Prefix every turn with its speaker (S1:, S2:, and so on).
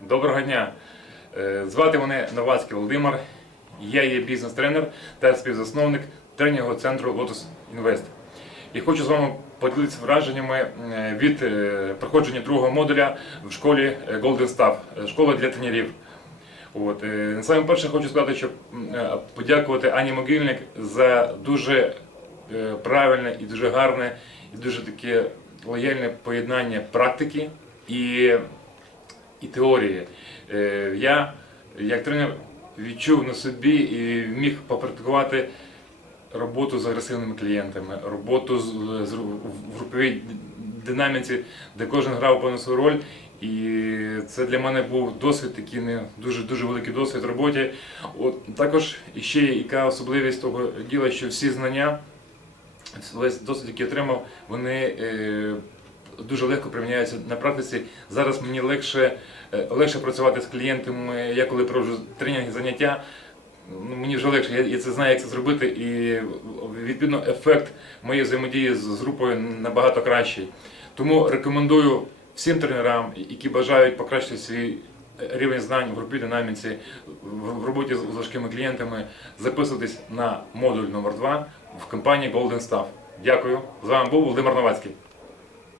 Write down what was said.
S1: Доброго дня! Е, Звати мене Новацький Володимир. Я є бізнес-тренер та співзасновник тренінгового центру Lotus Invest. І хочу з вами поділитися враженнями е, від е, проходження другого модуля в школі Golden Staff, школа для тренерів. От, саме перше хочу сказати, що подякувати Ані Могильник за дуже правильне і дуже гарне, і дуже таке лояльне поєднання практики і, і теорії. Е, Я, як тренер, відчув на собі і міг попрактикувати роботу з агресивними клієнтами, роботу з, в груповій динаміці, де кожен грав певну свою роль. І це для мене був досвід, такий не дуже дуже великий досвід в роботі. От також ще яка особливість того діла, що всі знання, весь досвід, який отримав, вони е, дуже легко приміняються на практиці. Зараз мені легше, е, легше працювати з клієнтами. Я коли проводжу тренінги, заняття, ну, мені вже легше, я, це знаю, як це зробити, і відповідно ефект моєї взаємодії з, групою набагато кращий. Тому рекомендую всім тренерам, які бажають покращити свій рівень знань в групі динаміці, в, роботі з важкими клієнтами, записуватись на модуль номер 2 в компанії Golden Staff. Дякую. З вами був Володимир Новацький.